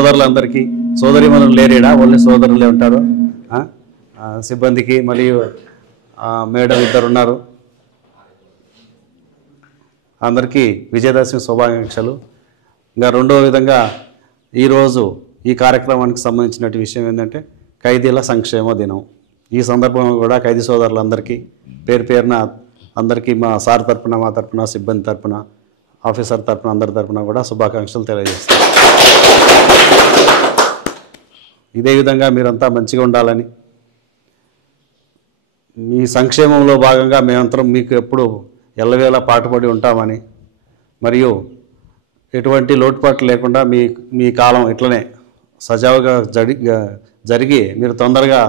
సోదరులందరికీ, సోదరిమణులు లేరేడా, ఓన్లీ సోదరులే ఉంటారు. సిబ్బందికి మరియు మేడం ఇద్దరు ఉన్నారు, అందరికీ విజయదశమి శుభాకాంక్షలు. ఇంకా రెండవ విధంగా ఈరోజు ఈ కార్యక్రమానికి సంబంధించిన విషయం ఏంటంటే ఖైదీల సంక్షేమ దినం. ఈ సందర్భంగా కూడా ఖైదీ సోదరులందరికీ పేరు పేరున అందరికీ మా సార్ తరపున, మా తరపున, సిబ్బంది తరపున, ఆఫీసర్ తరపున, అందరి తరపున కూడా శుభాకాంక్షలు తెలియజేస్తాం. ఇదే విధంగా మీరంతా మంచిగా ఉండాలని, మీ సంక్షేమంలో భాగంగా మేమంతరం మీకు ఎప్పుడు ఎల్లవేళ పాటుపడి ఉంటామని, మరియు ఎటువంటి లోటుపాట్లు లేకుండా మీ కాలం ఇట్లనే సజావుగా జరిగి మీరు తొందరగా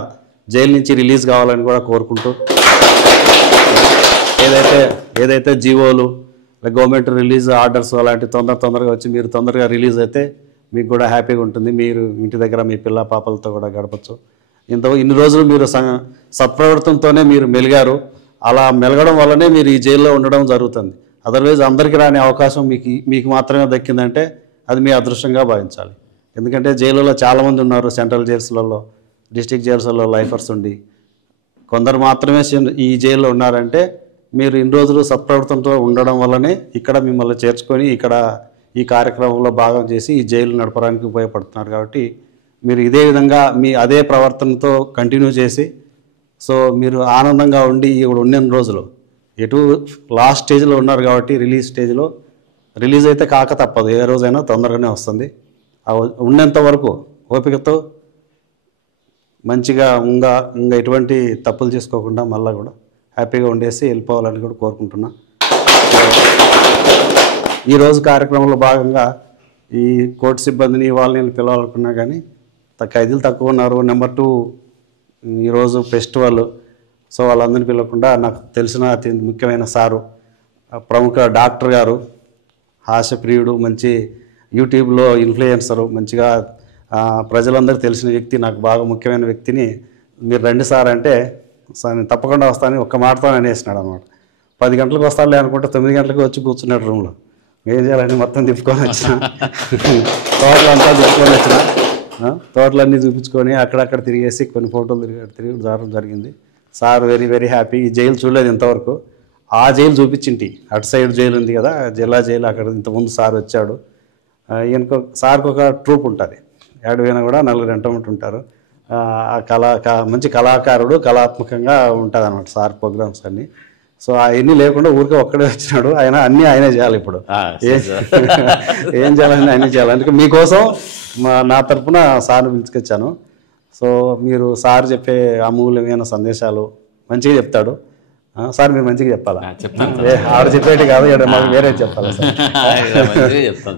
జైలు నుంచి రిలీజ్ కావాలని కూడా కోరుకుంటూ, ఏదైతే జీవోలు గవర్నమెంట్ రిలీజ్ ఆర్డర్స్ అలాంటి తొందరగా వచ్చి మీరు తొందరగా రిలీజ్ అయితే మీకు కూడా హ్యాపీగా ఉంటుంది. మీరు ఇంటి దగ్గర మీ పిల్ల పాపలతో కూడా గడపచ్చు. ఇన్ని రోజులు మీరు సత్ప్రవర్తనతోనే మీరు మెలిగారు. అలా మెలగడం వల్లనే మీరు ఈ జైల్లో ఉండడం జరుగుతుంది. అదర్వైజ్ అందరికీ రాని అవకాశం మీకు మాత్రమే దక్కిందంటే అది మీ అదృష్టంగా భావించాలి. ఎందుకంటే జైలులో చాలామంది ఉన్నారు, సెంట్రల్ జైల్స్లలో, డిస్ట్రిక్ట్ జైల్స్లలో లైఫర్స్ ఉండి కొందరు మాత్రమే ఈ జైల్లో ఉన్నారంటే మీరు ఇన్ని రోజులు సత్ప్రవర్తనతో ఉండడం వల్లనే ఇక్కడ మిమ్మల్ని చేర్చుకొని ఇక్కడ ఈ కార్యక్రమంలో భాగం చేసి ఈ జైలు నడపడానికి ఉపయోగపడుతున్నారు. కాబట్టి మీరు ఇదే విధంగా అదే ప్రవర్తనతో కంటిన్యూ చేసి మీరు ఆనందంగా ఉండి ఇక్కడ ఉన్న రోజులు లాస్ట్ స్టేజ్లో ఉన్నారు కాబట్టి రిలీజ్ స్టేజ్లో రిలీజ్ అయితే కాక తప్పదు, ఏ రోజైనా తొందరగానే వస్తుంది. ఉన్నంత వరకు ఓపికతో మంచిగా ఇంకా ఎటువంటి తప్పులు చేసుకోకుండా మళ్ళీ కూడా హ్యాపీగా ఉండేసి వెళ్ళిపోవాలని కూడా కోరుకుంటున్నా. ఈరోజు కార్యక్రమంలో భాగంగా ఈ కోర్టు సిబ్బందిని వాళ్ళని పిలవాలనుకున్నా కానీ ఖైదీలు తక్కువ ఉన్నారు. నెంబర్ 2 ఈరోజు ఫెస్టివల్, వాళ్ళందరినీ పిలవకుండా నాకు తెలిసిన అతి ముఖ్యమైన సారు, ప్రముఖ డాక్టర్ గారు, హాస్యప్రియుడు, మంచి యూట్యూబ్లో ఇన్ఫ్లుయెన్సరు, మంచిగా ప్రజలందరికీ తెలిసిన వ్యక్తి, నాకు బాగా ముఖ్యమైన వ్యక్తిని మీరు రండి సార్ అంటే నేను తప్పకుండా వస్తానని ఒక్క మాటతో అనేసినాడు అనమాట. 10 గంటలకు వస్తాడులే అనుకుంటే 9 గంటలకు వచ్చి కూర్చున్నాడు రూమ్లో. ఏం చేయాలని మొత్తం తిప్పుకొని వచ్చిన, తోటలంతా తిప్పుకొని వచ్చిన, తోటలన్నీ చూపించుకొని అక్కడక్కడ తిరిగేసి కొన్ని ఫోటోలు తిరిగి రావడం జరిగింది. Sir very very happy. ఈ జైలు చూడలేదు ఇంతవరకు, ఆ జైలు చూపించింటి, అటు సైడ్ జైలు ఉంది కదా జిల్లా జైలు, అక్కడ ఇంతకుముందు సార్ వచ్చాడు. సార్కి ఒక ట్రూప్ ఉంటుంది, ఏడవైనా కూడా 4 గంటలు ఉంటారు. మంచి కళాకారుడు, కళాత్మకంగా ఉంటుంది అన్నమాట సార్ ప్రోగ్రామ్స్ అన్నీ. అవన్నీ లేకుండా ఊరికే ఒక్కడే వచ్చినాడు. ఆయనే చేయాలి. ఇప్పుడు ఏం చేయాలని ఆయనే చేయాలి. అందుకే మీకోసం నా తరఫున సార్ని పిలుచుకొచ్చాను. మీరు సార్ చెప్పే అమూల్యమైన సందేశాలు మంచిగా చెప్తాడు. సార్ మీరు మంచిగా చెప్పాలా? ఆవిడ చెప్పేటి కాదు, మాకు వేరే చెప్పాలి సార్.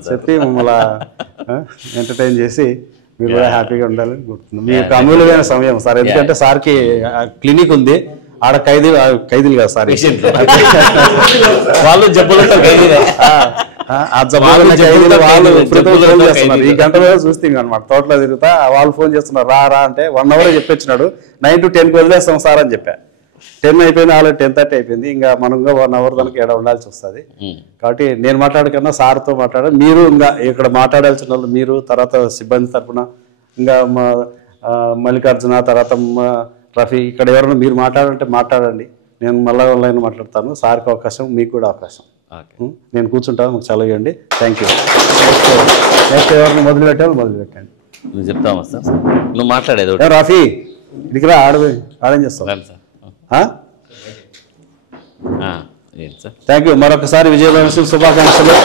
చెప్పి మమ్మల్ని ఎంటర్టైన్ చేసి మీరు కూడా హ్యాపీగా ఉండాలని కోరుతున్నాం. మీ యొక్క అమూల్యమైన సమయం సార్. ఎందుకంటే సార్కి క్లినిక్ ఉంది, ఆడ ఖైదీలు కాదు సార్, వాళ్ళు జబ్బులతో ఈ గంట మీద చూస్తే అనమాట. తోటలో తిరుగుతా వాళ్ళు ఫోన్ చేస్తున్నారు, రా అంటే 1 అవర్ చెప్పొచ్చినాడు. 9 to 10 వదిలేస్తాం సార్ అని చెప్పా. 10 అయిపోయింది, ఆల్రెడీ 10:30 అయిపోయింది. ఇంకా మనం 1 అవర్ దానికి ఏడ ఉండాల్సి వస్తుంది. కాబట్టి నేను మాట్లాడకన్నా సార్తో మాట్లాడాలి. మీరు ఇంకా ఇక్కడ మాట్లాడాల్సిన వాళ్ళు మీరు, తర్వాత సిబ్బంది తరఫున ఇంకా మా మల్లికార్జున, తర్వాత రఫీ, ఇక్కడ ఎవరైనా మీరు మాట్లాడాలంటే మాట్లాడండి. నేను మళ్ళా వాళ్ళైనా మాట్లాడతాను. సార్కి అవకాశం, మీకు కూడా అవకాశం. నేను కూర్చుంటాను, మాకు సెలవు ఇవ్వండి. Thank you. నెక్స్ట్ ఎవరిని మొదలు పెట్టండి. నువ్వు చెప్తావా సార్? నువ్వు మాట్లాడేది రాఫీ ఇదికి రా, ఆడేం చేస్తాం. Thank you. మరొకసారి విజయదశమి శుభాకాంక్షలు.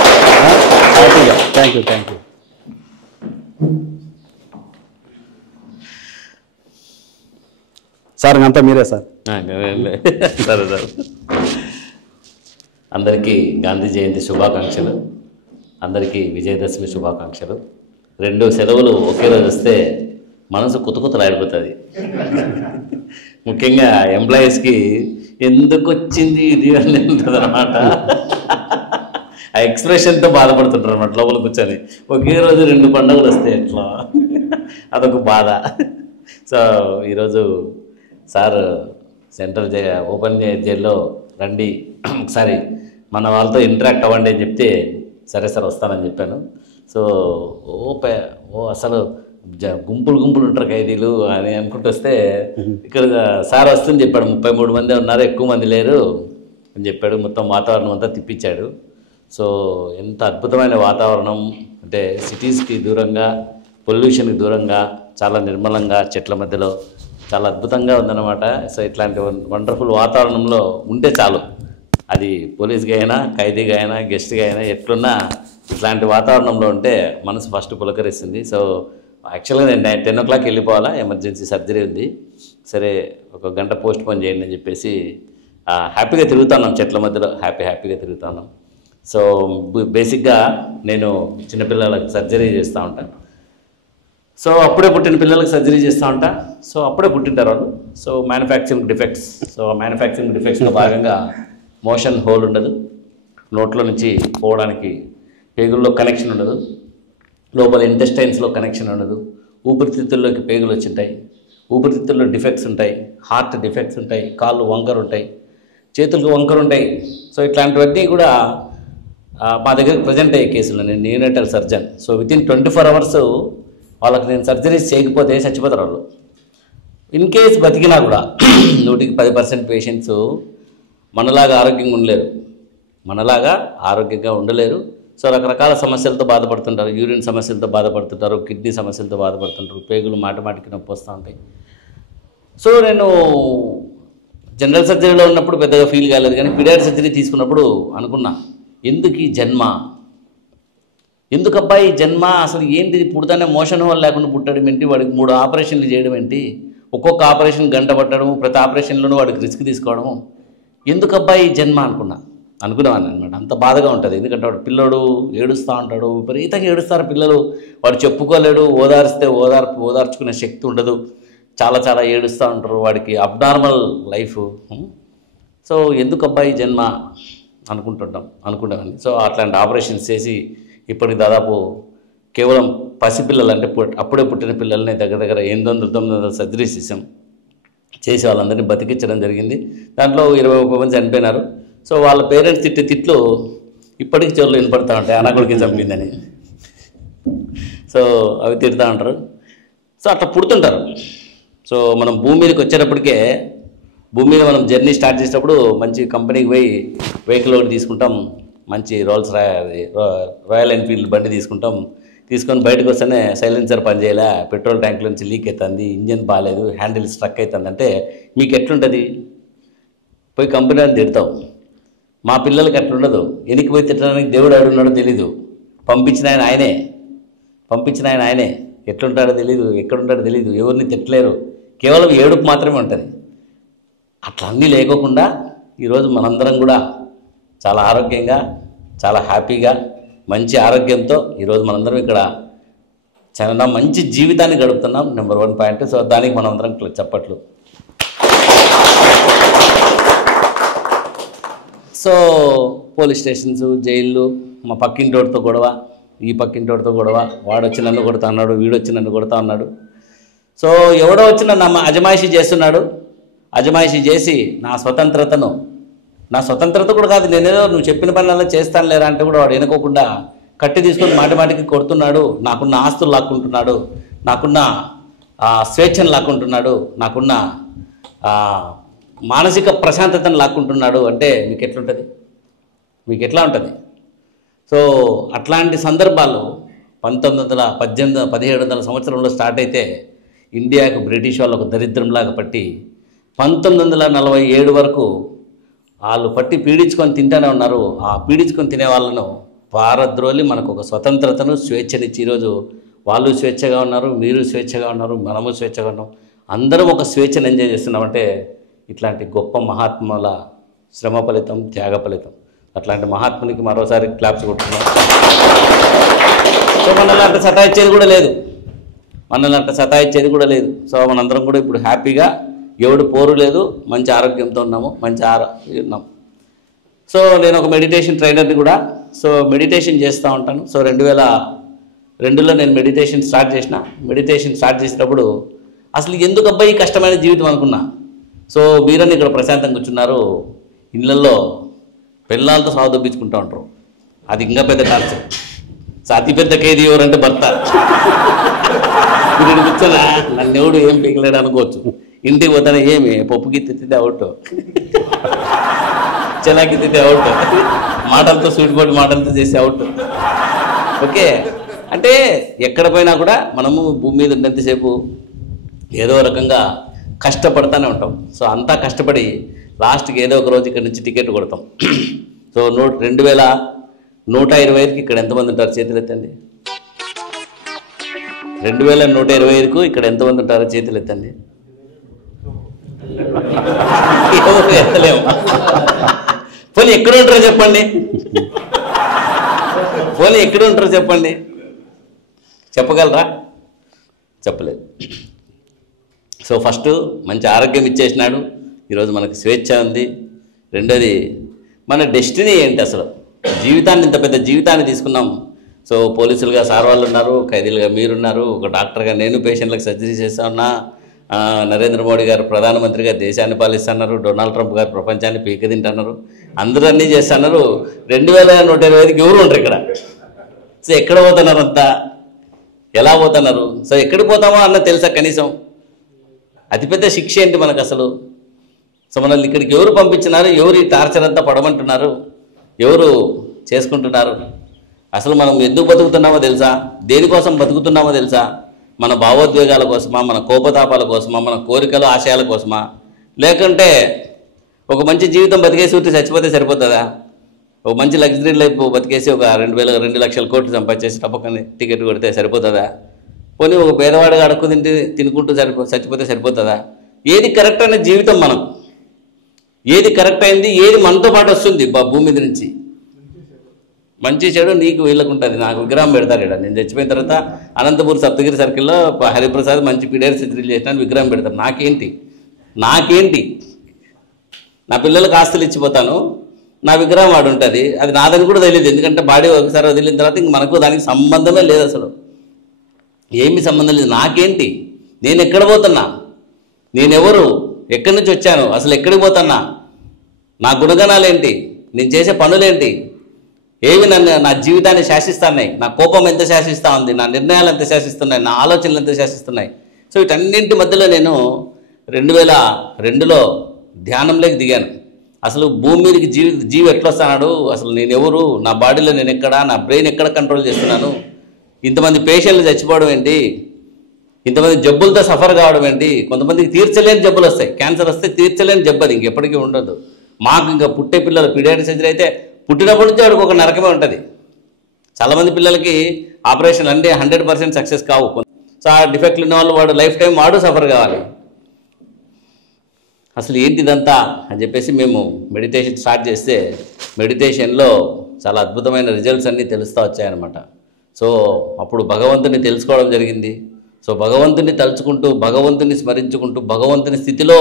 హ్యాపీగా. Thank you. సార్ అంతా మీరే సార్. సరే సార్. అందరికీ గాంధీ జయంతి శుభాకాంక్షలు, అందరికీ విజయదశమి శుభాకాంక్షలు. 2 సెలవులు ఒకే రోజు వస్తే మనసు కుతకుతలాడిపోతుంది. ముఖ్యంగా ఎంప్లాయీస్కి ఎందుకు వచ్చింది ఇది అని ఉంటుంది అన్నమాట. ఆ ఎక్స్ప్రెషన్తో బాధపడుతుంటారు అన్నమాట లోపల కూర్చొని. ఒకే రోజు 2 పండుగలు వస్తే ఎట్లా, అదొక బాధ. ఈరోజు సార్ సెంట్రల్ ఓపెన్ జైల్లో రండి, ఒకసారి మన వాళ్ళతో ఇంటరాక్ట్ అవ్వండి అని చెప్తే సరే సార్ వస్తానని చెప్పాను. సో అసలు గుంపులు గుంపులు ఉంటారు ఖైదీలు అని అనుకుంటూ వస్తే ఇక్కడ సార్ వస్తుంది చెప్పాడు, 33 మంది ఉన్నారు, ఎక్కువ మంది లేరు అని చెప్పాడు. మొత్తం వాతావరణం అంతా తిప్పించాడు. సో ఎంత అద్భుతమైన వాతావరణం అంటే సిటీస్కి దూరంగా, పొల్యూషన్కి దూరంగా, చాలా నిర్మలంగా, చెట్ల మధ్యలో చాలా అద్భుతంగా ఉందన్నమాట. సో ఇట్లాంటి వండర్ఫుల్ వాతావరణంలో ఉంటే చాలు, అది పోలీస్గా అయినా, ఖైదీగా అయినా, గెస్ట్గా అయినా, ఎట్లున్నా ఇట్లాంటి వాతావరణంలో ఉంటే మనసు ఫస్ట్ పులకరిస్తుంది. సో యాక్చువల్గా నేను 10 o'clock వెళ్ళిపోవాలా, ఎమర్జెన్సీ సర్జరీ ఉంది, సరే ఒక గంట పోస్ట్ పోన్ చేయండి అని చెప్పేసి హ్యాపీగా తిరుగుతున్నాం, చెట్ల మధ్యలో హ్యాపీగా తిరుగుతున్నాం. సో బేసిక్గా నేను చిన్నపిల్లలకు సర్జరీ చేస్తూ ఉంటాను. సో అప్పుడే పుట్టిన పిల్లలకు సర్జరీ చేస్తూ ఉంటా. సో అప్పుడే పుట్టింటారు వాళ్ళు. So manufacturing defects, so manufacturing డిఫెక్ట్స్లో భాగంగా మోషన్ హోల్ ఉండదు, నోట్లో నుంచి పోవడానికి పేగుల్లో కనెక్షన్ ఉండదు, లోపల ఇంటెస్టైన్స్లో కనెక్షన్ ఉండదు, ఊపిరితిత్తుల్లోకి పేగులు వచ్చింటాయి, ఊపిరితిత్తుల్లో డిఫెక్ట్స్ ఉంటాయి, హార్ట్ డిఫెక్ట్స్ ఉంటాయి, కాళ్ళు వంకరు ఉంటాయి, చేతులకు వంకరు ఉంటాయి. సో ఇట్లాంటివన్నీ కూడా మా దగ్గర ప్రజెంట్ అయ్యే కేసులు. నేను neonatal surgeon. So within 24 hours వాళ్ళకి నేను సర్జరీస్ చేయకపోతే చచ్చిపోతారు వాళ్ళు. ఇన్ కేస్ బతికినా కూడా 100% పేషెంట్స్ మనలాగా ఆరోగ్యంగా ఉండలేరు. సో రకరకాల సమస్యలతో బాధపడుతుంటారు, యూరిన్ సమస్యలతో బాధపడుతుంటారు, కిడ్నీ సమస్యలతో బాధపడుతుంటారు, పేగులు మాటికి నొప్పి వస్తూ ఉంటాయి. సో నేను జనరల్ సర్జరీలో ఉన్నప్పుడు పెద్దగా ఫీల్ కాలేదు, కానీ పీడియాట్రిక్ సర్జరీ తీసుకున్నప్పుడు అనుకున్నా, ఎందుకు ఈ జన్మ, ఎందుకబ్బా ఈ జన్మ, అసలు ఏంటి, పుడతానే మోషన్ హోల్ లేకుండా పుట్టడం ఏంటి, వాడికి 3 ఆపరేషన్లు చేయడం ఏంటి, ఒక్కొక్క ఆపరేషన్ గంట పట్టడము, ప్రతి ఆపరేషన్లోనూ వాడికి రిస్క్ తీసుకోవడము, ఎందుకబ్బా ఈ జన్మ అనుకునేవాడిని అనమాట. అంత బాధగా ఉంటుంది. ఎందుకంటే వాడు పిల్లడు ఏడుస్తూ ఉంటాడు, విపరీతంగా ఏడుస్తారు పిల్లలు, వాడు చెప్పుకోలేడు, ఓదార్చుకునే శక్తి ఉండదు, చాలా ఏడుస్తూ ఉంటారు, వాడికి అబ్నార్మల్ లైఫ్. సో ఎందుకబ్బా ఈ జన్మ అనుకుంటామని. సో అట్లాంటి ఆపరేషన్స్ చేసి ఇప్పటికి దాదాపు కేవలం పసిపిల్లలు అంటే అప్పుడే పుట్టిన పిల్లల్ని దగ్గర 800-900 సర్జరీస్ చేసి వాళ్ళందరినీ బతికించడం జరిగింది. దాంట్లో 20-30 మంది చనిపోయినారు. సో వాళ్ళ పేరెంట్స్ తిట్లు ఇప్పటికి చెవులు వినపడతా ఉంటాయి, అనాకొడికి చంపిందని. సో అవి తిడుతూ ఉంటారు. సో అట్లా పుడుతుంటారు. సో మనం భూమి మీదకి వచ్చేటప్పటికే, భూమి మీద మనం జర్నీ స్టార్ట్ చేసేటప్పుడు మంచి కంపెనీకి పోయి వెహికల్ ఒకటి తీసుకుంటాం, మంచి రాయల్ ఎన్ఫీల్డ్ బండి తీసుకొని బయటకు వస్తేనే సైలెన్సర్ పనిచేయలే, పెట్రోల్ ట్యాంక్ నుంచి లీక్ అవుతుంది, ఇంజన్ బాగాలేదు, హ్యాండిల్ స్ట్రక్ అవుతుంది అంటే మీకు ఎట్లుంటుంది? పోయి కంపెనీ తిడతావు. మా పిల్లలకి అట్లుండదు. ఎనికి పోయి తిట్టడానికి దేవుడు ఆడున్నాడో తెలీదు, పంపించిన ఆయన ఆయనే, ఎట్లుంటాడో తెలీదు, ఎక్కడుంటాడో తెలీదు, ఎవరిని తిట్టలేరు, కేవలం ఏడుపు మాత్రమే ఉంటుంది. అట్లా అన్నీ లేకోకుండా ఈరోజు మనందరం కూడా చాలా ఆరోగ్యంగా, చాలా హ్యాపీగా, మంచి ఆరోగ్యంతో ఈరోజు మనందరం ఇక్కడ చాలా మంచి జీవితాన్ని గడుపుతున్నాం. Number 1 point. సో దానికి మనందరం చప్పట్లు. సో పోలీస్ స్టేషన్స్, జైళ్ళు, మా పక్కింటోడితో గొడవ, ఈ పక్కింటోడితో గొడవ, వాడొచ్చి నన్ను కొడుతా అన్నాడు, వీడొచ్చి నన్ను కొడుతా అన్నాడు. సో ఎవడో వచ్చి నన్ను అజమాయిషీ చేస్తున్నాడు. అజమాయిషీ చేసి నా స్వతంత్రత కూడా కాదు, నేనేదో నువ్వు చెప్పిన పనులలో చేస్తాను లేరా అంటే కూడా వాడు వెనుకోకుండా కట్టి తీసుకొని మాటికి కొడుతున్నాడు, నాకున్న ఆస్తులు లాక్కుంటున్నాడు, నాకున్న స్వేచ్ఛను లాక్కుంటున్నాడు, నాకున్న మానసిక ప్రశాంతతను లాక్కుంటున్నాడు అంటే మీకు ఎట్లా ఉంటుంది? సో అట్లాంటి సందర్భాలు 1700 సంవత్సరంలో స్టార్ట్ అయితే ఇండియాకు బ్రిటిష్ వాళ్ళు ఒక దరిద్రంలాగా పట్టి 1947 వరకు వాళ్ళు పట్టి పీడించుకొని తింటూనే ఉన్నారు. ఆ పీడించుకొని తినే వాళ్ళను పారద్రోలి మనకు ఒక స్వతంత్రతను, స్వేచ్ఛనిచ్చి ఈరోజు వాళ్ళు స్వేచ్ఛగా ఉన్నారు, మీరు స్వేచ్ఛగా ఉన్నారు, మనము స్వేచ్ఛగా ఉన్నాం, అందరం ఒక స్వేచ్ఛను ఎంజాయ్ చేస్తున్నామంటే ఇట్లాంటి గొప్ప మహాత్ముల శ్రమ ఫలితం, త్యాగ ఫలితం. అట్లాంటి మహాత్మునికి మరోసారి క్లాప్స్ కొట్టుకున్నాం. సో మనల్ని అంత సతాయిచ్చేది కూడా లేదు. సో మనందరం కూడా ఇప్పుడు హ్యాపీగా, ఎవడు పోరు లేదు, మంచి ఆరోగ్యంతో ఉన్నాము, ఉన్నాం. సో నేను ఒక మెడిటేషన్ ట్రైనర్ని కూడా. సో మెడిటేషన్ చేస్తూ ఉంటాను. సో 2002లో నేను మెడిటేషన్ స్టార్ట్ చేసినప్పుడు అసలు ఎందుకు అబ్బాయి కష్టమైన జీవితం అనుకున్నా. సో మీరన్నీ ఇక్కడ ప్రశాంతంగా కూర్చున్నారు, ఇళ్ళల్లో పిల్లలతో సాగు దొబ్బించుకుంటూ ఉంటారు, అది ఇంకా పెద్ద టార్చర్. సో అతిపెద్ద ఖైదీ ఎవరంటే భర్త. ఇప్పుడు కూర్చొని నన్ను ఎవడు ఏం పీకలేడు అనుకోవచ్చు. ఇంటికి పోతానే ఏమి పప్పు గిత్తితే అవుట్, చెలాకిత్తితే అవుట్, మాటలతో సూటిపోటి మాటలతో చేసి అవుట్. ఓకే, అంటే ఎక్కడ పోయినా కూడా మనము భూమి మీద ఉన్నంతసేపు ఏదో రకంగా కష్టపడతానే ఉంటాం. సో అంతా కష్టపడి లాస్ట్కి ఏదో ఒక రోజు ఇక్కడ నుంచి టికెట్ కొడతాం. సో 2125కి ఇక్కడ ఎంతమంది ఉంటారు చేతులు ఎత్తండి. 2125కు ఇక్కడ ఎంతమంది ఉంటారో చేతులు ఎత్తండి. ఎవరు ఎత్తలేము. పోనీ ఎక్కడ ఉంటారో చెప్పండి, పోనీ ఎక్కడ ఉంటారో చెప్పండి. చెప్పగలరా? చెప్పలేదు. సో ఫస్ట్ మంచి ఆరోగ్యం ఇచ్చేసినాడు, ఈరోజు మనకు స్వేచ్ఛ ఉంది. రెండోది మన డెస్టినీ ఏంటి అసలు, జీవితాన్ని ఇంత పెద్ద జీవితాన్ని తీసుకున్నాం. సో పోలీసులుగా సార్ వాళ్ళు ఉన్నారు, ఖైదీలుగా మీరున్నారు, ఒక డాక్టర్గా నేను పేషెంట్లకు సర్జరీ చేస్తా ఉన్నా, నరేంద్ర మోడీ గారు ప్రధానమంత్రిగా దేశాన్ని పాలిస్తున్నారు, డొనాల్డ్ ట్రంప్ గారు ప్రపంచాన్ని పీకదింటున్నారు, అందరూ అన్నీ చేస్తున్నారు. 2125కి ఎవరు ఉండరు ఇక్కడ. సో ఎక్కడ పోతున్నారు అంతా, ఎలా పోతున్నారు? సో ఎక్కడికి పోతామో అన్న తెలుసా కనీసం? అతిపెద్ద శిక్ష ఏంటి మనకు అసలు? సో మనల్ని ఇక్కడికి ఎవరు పంపించినారు, ఎవరు ఈ టార్చర్ అంతా పడమంటున్నారు, ఎవరు చేసుకుంటున్నారు? అసలు మనం ఎందుకు బతుకుతున్నామో తెలుసా? దేనికోసం బతుకుతున్నామో తెలుసా? మన భావోద్వేగాల కోసమా, మన కోపతాపాల కోసమా, మన కోరికలు ఆశయాల కోసమా, లేకుంటే ఒక మంచి జీవితం బతికేసి ఉంటే చచ్చిపోతే సరిపోతుందా? ఒక మంచి లగ్జరీ లైఫ్ బతికేసి ఒక 2 లక్షల కోట్లు సంపాదించేసి టపక్కని టికెట్ కొడితే సరిపోతుందా? పోనీ ఒక పేదవాడిగా అడుక్కు తినుకుంటూ చచ్చిపోతే సరిపోతుందా? ఏది కరెక్ట్ అనే జీవితం మనం, ఏది కరెక్ట్ అయింది, ఏది మనతో పాటు వస్తుంది భూమి మీద నుంచి. మంచి చెడు నీకు వీళ్ళకు ఉంటుంది. నాకు విగ్రహం పెడతారు ఇక్కడ, నేను చచ్చిపోయిన తర్వాత అనంతపూర్ సప్తగిరి సర్కిల్లో హరిప్రసాద్ మంచి పీడిఆర్ సర్జరీ చేసినాను విగ్రహం పెడతారు. నాకేంటి నా పిల్లలకు ఆస్తులు ఇచ్చిపోతాను, నా విగ్రహం వాడు ఉంటుంది. అది నాదని కూడా తెలియదు, ఎందుకంటే బాడీ ఒకసారి వదిలిన తర్వాత ఇంక మనకు దానికి సంబంధమే లేదు, అసలు ఏమీ సంబంధం లేదు. నాకేంటి, నేను ఎక్కడ పోతున్నా, నేనెవరు, ఎక్కడి నుంచి వచ్చాను, అసలు ఎక్కడికి పోతున్నా, నా గుణగణాలేంటి, నేను చేసే పనులేంటి, ఏవి నా జీవితాన్ని శాసిస్తున్నాయి, నా కోపం ఎంత శాసిస్తూ ఉంది, నా నిర్ణయాలు ఎంత శాసిస్తున్నాయి, నా ఆలోచనలు ఎంత శాసిస్తున్నాయి. సో వీటన్నింటి మధ్యలో నేను 2002లో ధ్యానంలోకి దిగాను. అసలు భూమి మీదకి జీవి ఎట్లా వస్తున్నాడు, అసలు నేను ఎవరు, నా బాడీలో నేను ఎక్కడ, నా బ్రెయిన్ ఎక్కడ కంట్రోల్ చేస్తున్నాను, ఇంతమంది పేషెంట్లు చచ్చిపోవడం ఏంటి, ఇంతమంది జబ్బులతో సఫర్ కావడం ఏంటి. కొంతమందికి తీర్చలేని జబ్బులు వస్తాయి, క్యాన్సర్ వస్తే తీర్చలేని జబ్బు, అది ఇంకెప్పటికీ ఉండదు. మాకు ఇంకా పుట్టే పిల్లలు పీడియాట్రిక్ సర్జరీ అయితే పుట్టినప్పటి నుంచి వాడికి ఒక నరకమే ఉంటుంది. చాలామంది పిల్లలకి ఆపరేషన్ అంటే 100% సక్సెస్ కావు. సో ఆ డిఫెక్ట్లు ఉన్న వాళ్ళు వాడు లైఫ్ టైం వాడు సఫర్ కావాలి. అసలు ఏంటి ఇదంతా అని చెప్పేసి మేము మెడిటేషన్ స్టార్ట్ చేస్తే మెడిటేషన్లో చాలా అద్భుతమైన రిజల్ట్స్ అన్నీ తెలుస్తూ వచ్చాయన్నమాట. సో అప్పుడు భగవంతుని తెలుసుకోవడం జరిగింది. సో భగవంతుని తలుచుకుంటూ, భగవంతుని స్మరించుకుంటూ, భగవంతుని స్థితిలో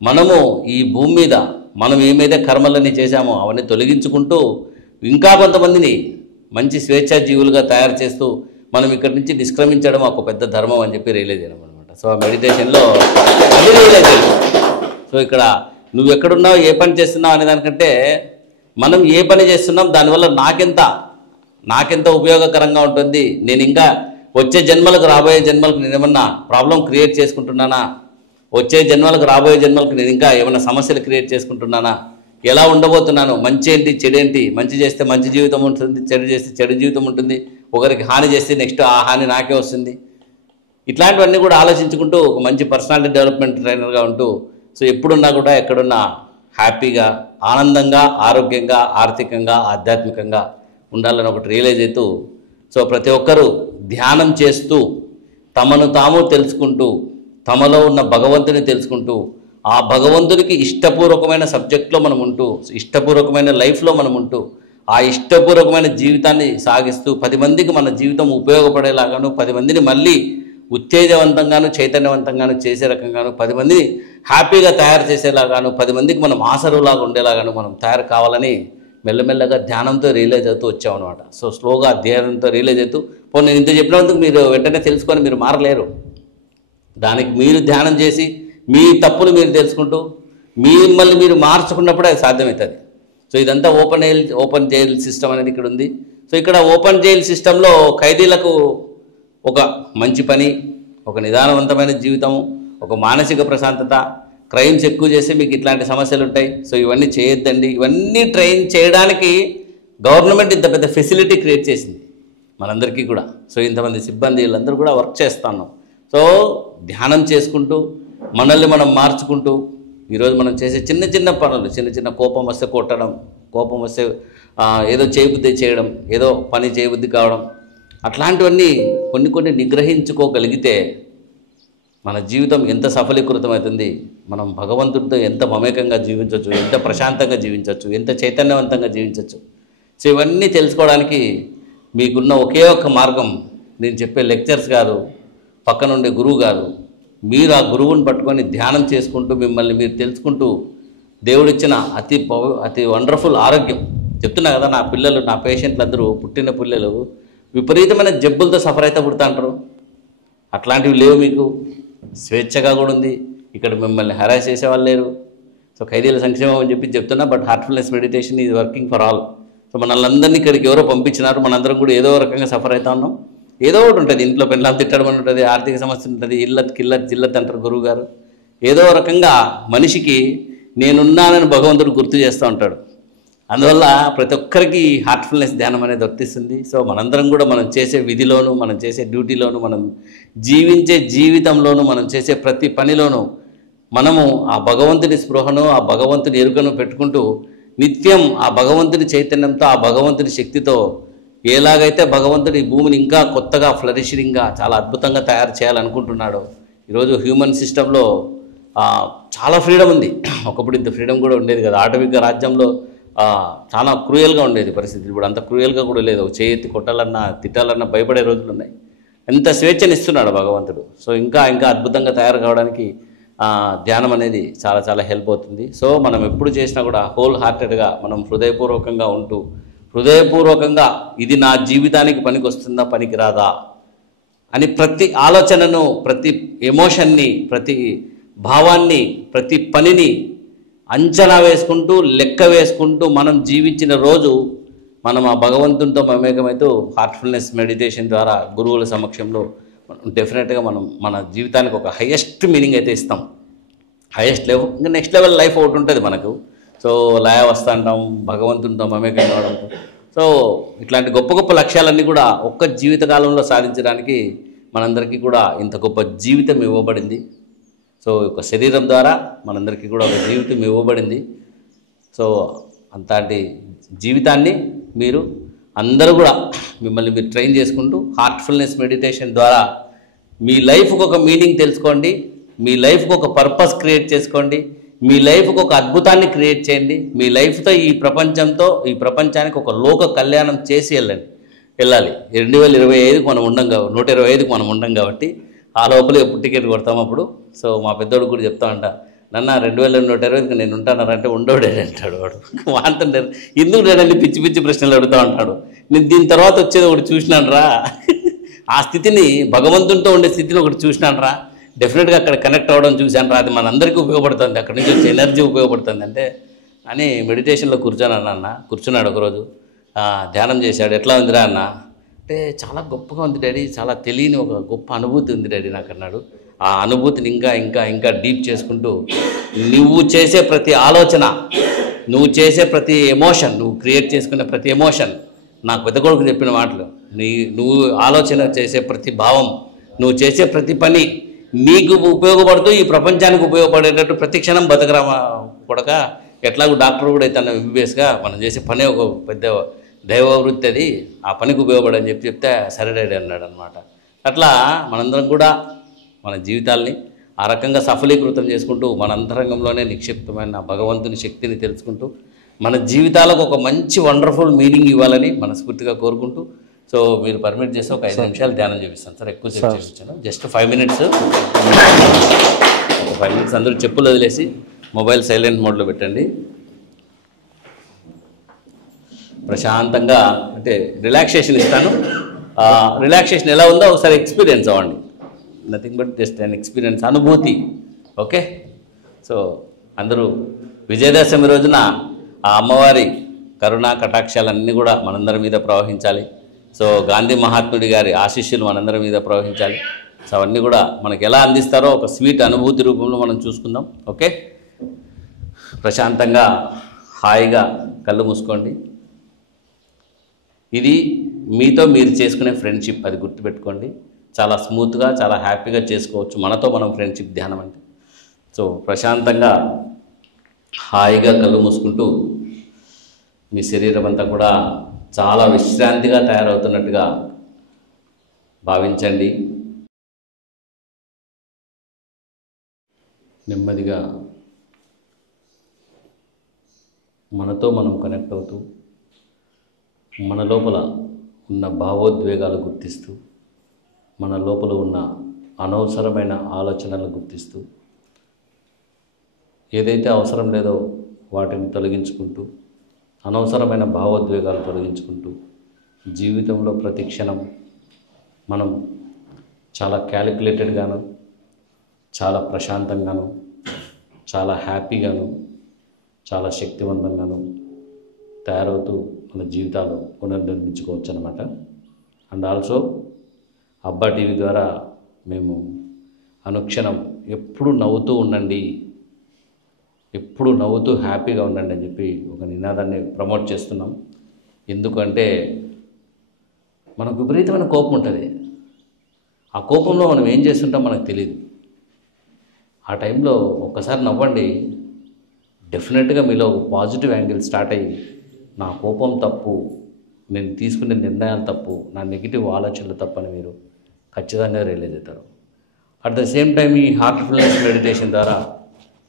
మనము ఈ భూమి మీద మనం ఏమైతే కర్మలన్నీ చేశామో అవన్నీ తొలగించుకుంటూ ఇంకా కొంతమందిని మంచి స్వేచ్ఛా జీవులుగా తయారు చేస్తూ మనం ఇక్కడి నుంచి నిష్క్రమించడం ఒక పెద్ద ధర్మం అని చెప్పి రియలైజ్ అయ్యాం అనమాట. సో ఆ మెడిటేషన్లో అది రియలైజ్ అయ్యాం. సో ఇక్కడ నువ్వు ఎక్కడున్నావు, ఏ పని చేస్తున్నావు అనే దానికంటే మనం ఏ పని చేస్తున్నాం, దానివల్ల నాకెంత ఉపయోగకరంగా ఉంటుంది, నేను ఇంకా వచ్చే జన్మలకు రాబోయే జన్మలకు నేను ఏమన్నా ప్రాబ్లం క్రియేట్ చేసుకుంటున్నానా, వచ్చే జన్మలకు రాబోయే జన్మలకు నేను ఇంకా ఏమైనా సమస్యలు క్రియేట్ చేసుకుంటున్నానా, ఎలా ఉండబోతున్నాను, మంచి ఏంటి చెడేంటి, మంచి చేస్తే మంచి జీవితం ఉంటుంది, చెడు చేస్తే చెడు జీవితం ఉంటుంది, ఒకరికి హాని చేస్తే నెక్స్ట్ ఆ హాని నాకే వస్తుంది. ఇట్లాంటివన్నీ కూడా ఆలోచించుకుంటూ ఒక మంచి పర్సనాలిటీ డెవలప్మెంట్ ట్రైనర్గా ఉంటూ సో ఎప్పుడున్నా కూడా ఎక్కడున్నా హ్యాపీగా, ఆనందంగా, ఆరోగ్యంగా, ఆర్థికంగా, ఆధ్యాత్మికంగా ఉండాలని ఒకటి రియలైజ్ అవుతూ సో ప్రతి ఒక్కరూ ధ్యానం చేస్తూ తమను తాము తెలుసుకుంటూ, తమలో ఉన్న భగవంతుని తెలుసుకుంటూ, ఆ భగవంతునికి ఇష్టపూర్వకమైన సబ్జెక్ట్లో మనం ఉంటూ, ఇష్టపూర్వకమైన లైఫ్లో మనం ఉంటూ, ఆ ఇష్టపూర్వకమైన జీవితాన్ని సాగిస్తూ 10 మందికి మన జీవితం ఉపయోగపడేలాగాను, 10 మందిని మళ్ళీ ఉత్తేజవంతంగాను, చైతన్యవంతంగాను చేసే రకంగాను, 10 మందిని హ్యాపీగా తయారు చేసేలాగాను, 10 మందికి మనం ఆసరులాగా ఉండేలాగాను మనం తయారు కావాలని మెల్లమెల్లగా ధ్యానంతో రియలైజ్ అవుతూ వచ్చామన్నమాట. సో స్లోగా ధ్యానంతో రియలైజ్ అవుతూ నేను ఇంత చెప్పినందుకు మీరు వెంటనే తెలుసుకొని మీరు మారలేరు. దానికి మీరు ధ్యానం చేసి మీ తప్పులు మీరు తెలుసుకుంటూ మిమ్మల్ని మీరు మార్చుకున్నప్పుడే అది సాధ్యమవుతుంది. సో ఇదంతా ఓపెన్ జైల్ సిస్టమ్ అనేది ఇక్కడ ఉంది. సో ఇక్కడ ఓపెన్ జైల్ సిస్టంలో ఖైదీలకు ఒక మంచి పని, ఒక నిదానవంతమైన జీవితం, ఒక మానసిక ప్రశాంతత, క్రైమ్స్ ఎక్కువ చేస్తే మీకు ఇట్లాంటి సమస్యలు ఉంటాయి. సో ఇవన్నీ చేయొద్దండి. ఇవన్నీ ట్రైన్ చేయడానికి గవర్నమెంట్ ఇంత పెద్ద ఫెసిలిటీ క్రియేట్ చేసింది మనందరికీ కూడా. సో ఇంతమంది సిబ్బంది వీళ్ళందరూ కూడా వర్క్ చేస్తున్నాం. సో ధ్యానం చేసుకుంటూ మనల్ని మనం మార్చుకుంటూ ఈరోజు మనం చేసే చిన్న చిన్న పనులు, చిన్న చిన్న కోపం వస్తే కొట్టడం, కోపం వస్తే ఏదో చేయబుద్ధి చేయడం, ఏదో పని చేయబుద్ధి కావడం, అట్లాంటివన్నీ కొన్ని నిగ్రహించుకోగలిగితే మన జీవితం ఎంత సఫలీకృతమవుతుంది, మనం భగవంతుడితో ఎంత మమేకంగా జీవించవచ్చు, ఎంత ప్రశాంతంగా జీవించవచ్చు, ఎంత చైతన్యవంతంగా జీవించవచ్చు. సో ఇవన్నీ తెలుసుకోవడానికి మీకున్న ఒకే ఒక్క మార్గం నేను చెప్పే లెక్చర్స్ కాదు, పక్కనుండే గురువు కాదు. మీరు ఆ గురువుని పట్టుకొని ధ్యానం చేసుకుంటూ మిమ్మల్ని మీరు తెలుసుకుంటూ దేవుడిచ్చిన అతి వండర్ఫుల్ ఆరోగ్యం. చెప్తున్నా కదా, నా పిల్లలు, నా పేషెంట్లు అందరూ పుట్టిన పిల్లలు విపరీతమైన జబ్బులతో సఫర్ అయితే పుడతాంటారు. అట్లాంటివి లేవు మీకు. స్వేచ్ఛగా కూడా ఉంది. ఇక్కడ మిమ్మల్ని హెరాస్ చేసే వాళ్ళు లేరు. సో ఖైదీల సంక్షేమం అని చెప్తున్నా. But Heartfulness meditation is working for all. So మనల్ని ఇక్కడికి ఎవరో పంపించినారు. మనందరం కూడా ఏదో రకంగా సఫర్ అవుతా ఉన్నాం. ఏదో ఒకటి ఉంటుంది, ఇంట్లో పెళ్ళాం తిట్టడం అని ఉంటుంది, ఆర్థిక సమస్య ఉంటుంది, కిల్లత్ జిల్లత్ అంటారు గురువు గారు. ఏదో రకంగా మనిషికి నేనున్నానని భగవంతుడు గుర్తు చేస్తూ ఉంటాడు. అందువల్ల ప్రతి ఒక్కరికి హార్ట్ఫుల్నెస్ ధ్యానం అనేది వర్తిస్తుంది. సో మనందరం కూడా మనం చేసే విధిలోను, మనం చేసే డ్యూటీలోను, మనం జీవించే జీవితంలోను, మనం చేసే ప్రతి పనిలోనూ మనము ఆ భగవంతుని స్పృహను, ఆ భగవంతుని ఎరుకను పెట్టుకుంటూ నిత్యం ఆ భగవంతుని చైతన్యంతో, ఆ భగవంతుని శక్తితో ఎలాగైతే భగవంతుడి భూమిని ఇంకా కొత్తగా ఫ్లరిషింగ్గా చాలా అద్భుతంగా తయారు చేయాలనుకుంటున్నాడో, ఈరోజు హ్యూమన్ సిస్టంలో చాలా ఫ్రీడమ్ ఉంది. ఒకప్పుడు ఇంత ఫ్రీడమ్ కూడా ఉండేది కదా. ఆటవిక రాజ్యంలో చాలా క్రూయల్గా ఉండేది పరిస్థితి. ఇప్పుడు అంత క్రూయల్గా కూడా లేదు. చేతి కొట్టాలన్నా తిట్టాలన్నా భయపడే రోజులు ఉన్నాయి. ఎంత స్వేచ్ఛని ఇస్తున్నాడు భగవంతుడు. సో ఇంకా అద్భుతంగా తయారు కావడానికి ధ్యానం అనేది చాలా చాలా హెల్ప్ అవుతుంది. సో మనం ఎప్పుడు చేసినా కూడా హోల్ హార్టెడ్గా మనం హృదయపూర్వకంగా ఉంటూ, హృదయపూర్వకంగా ఇది నా జీవితానికి పనికి వస్తుందా పనికి రాదా అని ప్రతి ఆలోచనను, ప్రతి ఎమోషన్ని, ప్రతి భావాన్ని, ప్రతి పనిని అంచనా వేసుకుంటూ, లెక్క వేసుకుంటూ మనం జీవించిన రోజు మనం ఆ భగవంతునితో మమేకమైతూ హార్ట్ఫుల్నెస్ మెడిటేషన్ ద్వారా గురువుల సమక్షంలో డెఫినెట్గా మనం మన జీవితానికి ఒక హైయెస్ట్ మీనింగ్ అయితే ఇస్తాం. హైయెస్ట్ లెవెల్, ఇంకా నెక్స్ట్ లెవెల్ లైఫ్ ఒకటి ఉంటుంది మనకు. సో లయ వస్తా అంటాం, భగవంతునితో మమేకం కావడం. సో ఇట్లాంటి గొప్ప గొప్ప లక్ష్యాలన్నీ కూడా ఒక్క జీవితకాలంలో సాధించడానికి మనందరికీ కూడా ఇంత గొప్ప జీవితం ఇవ్వబడింది. సో ఒక శరీరం ద్వారా మనందరికీ కూడా ఒక జీవితం ఇవ్వబడింది. సో అంతటి జీవితాన్ని మీరు అందరూ కూడా మిమ్మల్ని మీరు ట్రైన్ చేసుకుంటూ హార్ట్ఫుల్నెస్ మెడిటేషన్ ద్వారా మీ లైఫ్కి ఒక మీనింగ్ తెలుసుకోండి, మీ లైఫ్కి ఒక పర్పస్ క్రియేట్ చేసుకోండి, మీ లైఫ్కి ఒక అద్భుతాన్ని క్రియేట్ చేయండి. మీ లైఫ్తో ఈ ప్రపంచానికి ఒక లోక కళ్యాణం చేసి వెళ్ళాలి. 2025కి మనం ఉండం కాబట్టి, 125కి మనం ఉండం కాబట్టి ఆ లోపల ఎప్పుడు టికెట్ కొడతాం అప్పుడు. సో మా పెద్దోడు కూడా చెప్తా అంట, నన్న 2125కి నేను ఉంటానంటే ఉండోడే అంటాడు వాడు. వాంటే ఎందుకు లేదండి పిచ్చి పిచ్చి ప్రశ్నలు అడుగుతూ ఉంటాడు. నేను దీని తర్వాత వచ్చేది ఒకటి చూసినాను రా, ఆ స్థితిని భగవంతునితో ఉండే స్థితిని ఒకటి చూసినాను రా, డెఫినెట్గా అక్కడ కనెక్ట్ అవ్వడం చూశాను రా, అది మనందరికీ ఉపయోగపడుతుంది, అక్కడి నుంచి వచ్చే ఎనర్జీ ఉపయోగపడుతుంది అంటే అని మెడిటేషన్లో కూర్చున్నాడు ఒకరోజు. ధ్యానం చేశాడు. ఎట్లా ఉందిరా అన్న అంటే, చాలా గొప్పగా ఉంది డాడీ, చాలా తెలియని ఒక గొప్ప అనుభూతి ఉంది డాడీ నాకు అన్నాడు. ఆ అనుభూతిని ఇంకా డీప్ చేసుకుంటూ నువ్వు చేసే ప్రతి ఆలోచన, నువ్వు చేసే ప్రతి ఎమోషన్, నువ్వు క్రియేట్ చేసుకునే ప్రతి ఎమోషన్, నాకు పెద్ద కొడుకు చెప్పిన మాటలు, నువ్వు ఆలోచన చేసే ప్రతి భావం, నువ్వు చేసే ప్రతి పని నీకు ఉపయోగపడుతూ ఈ ప్రపంచానికి ఉపయోగపడేటట్టు ప్రతి క్షణం బతకరామా కొడక. ఎట్లాగో డాక్టర్ కూడా అయితే ఎంబీబీఎస్గా మనం చేసే పనే ఒక పెద్ద దైవ వృత్తి, అది ఆ పనికి ఉపయోగపడని చెప్తే సరే డాడీ అన్నాడు అనమాట. అట్లా మనందరం కూడా మన జీవితాల్ని ఆ రకంగా సఫలీకృతం చేసుకుంటూ మన అంతరంగంలోనే నిక్షిప్తమైన భగవంతుని శక్తిని తెలుసుకుంటూ మన జీవితాలకు ఒక మంచి వండర్ఫుల్ మీనింగ్ ఇవ్వాలని మనస్ఫూర్తిగా కోరుకుంటూ, సో మీరు పర్మిట్ చేస్తే ఒక 5 నిమిషాలు ధ్యానం చేపిస్తాను సార్. ఎక్కువ సేపు చేయించాను, జస్ట్ 5 minutes. ఒక 5 minutes అందరూ చెప్పులు వదిలేసి మొబైల్ సైలెంట్ మోడ్లో పెట్టండి. ప్రశాంతంగా అంటే రిలాక్సేషన్ ఇస్తాను. రిలాక్సేషన్ ఎలా ఉందో ఒకసారి ఎక్స్పీరియన్స్ అవ్వండి. Nothing but just an experience, అనుభూతి. ఓకే, సో అందరూ విజయదశమి రోజున ఆ అమ్మవారి కరుణా కటాక్షాలన్నీ కూడా మనందరి మీద ప్రవహించాలి. సో గాంధీ మహాత్ముడి గారి ఆశీస్సులు మనందరి మీద ప్రవహించాలి. సో అవన్నీ కూడా మనకు ఎలా అందిస్తారో ఒక స్వీట్ అనుభూతి రూపంలో మనం చూసుకుందాం. ఓకే, ప్రశాంతంగా హాయిగా కళ్ళు మూసుకోండి. ఇది మీతో మీరు చేసుకునే ఫ్రెండ్షిప్, అది గుర్తుపెట్టుకోండి. చాలా స్మూత్గా చాలా హ్యాపీగా చేసుకోవచ్చు మనతో మనం ఫ్రెండ్షిప్ ధ్యానం అంటే. సో ప్రశాంతంగా హాయిగా కళ్ళు మూసుకుంటూ మీ శరీరం అంతా కూడా చాలా విశ్రాంతిగా తయారవుతున్నట్టుగా భావించండి. నెమ్మదిగా మనతో మనం కనెక్ట్ అవుతూ మన లోపల ఉన్న భావోద్వేగాలు గుర్తిస్తూ మన లోపల ఉన్న అనవసరమైన ఆలోచనలు గుర్తిస్తూ ఏదైతే అవసరం లేదో వాటిని తొలగించుకుంటూ అనవసరమైన భావోద్వేగాలు తొలగించుకుంటూ జీవితంలో ప్రతి క్షణం మనం చాలా క్యాలిక్యులేటెడ్గాను చాలా ప్రశాంతంగాను చాలా హ్యాపీగాను చాలా శక్తివంతంగాను తయారవుతూ మన జీవితాలు పునర్నిర్మించుకోవచ్చు అన్నమాట. అండ్ ఆల్సో అబ్బా టీవీ ద్వారా మేము అనుక్షణం ఎప్పుడు నవ్వుతూ ఉండండి, ఎప్పుడు నవ్వుతూ హ్యాపీగా ఉండండి అని చెప్పి ఒక నినాదాన్ని ప్రమోట్ చేస్తున్నాం. ఎందుకంటే మనకు విపరీతమైన కోపం ఉంటుంది. ఆ కోపంలో మనం ఏం చేస్తుంటాం మనకు తెలియదు. ఆ టైంలో ఒక్కసారి నవ్వండి, డెఫినెట్గా మీలో ఒక పాజిటివ్ యాంగిల్ స్టార్ట్ అయ్యి నా కోపం తప్పు, నేను తీసుకునే నిర్ణయాలు తప్పు, నా నెగిటివ్ ఆలోచనలు తప్పు అని మీరు ఖచ్చితంగా రియలైజ్ అవుతారు. అట్ ద సేమ్ టైం ఈ హార్ట్ఫుల్నెస్ మెడిటేషన్ ద్వారా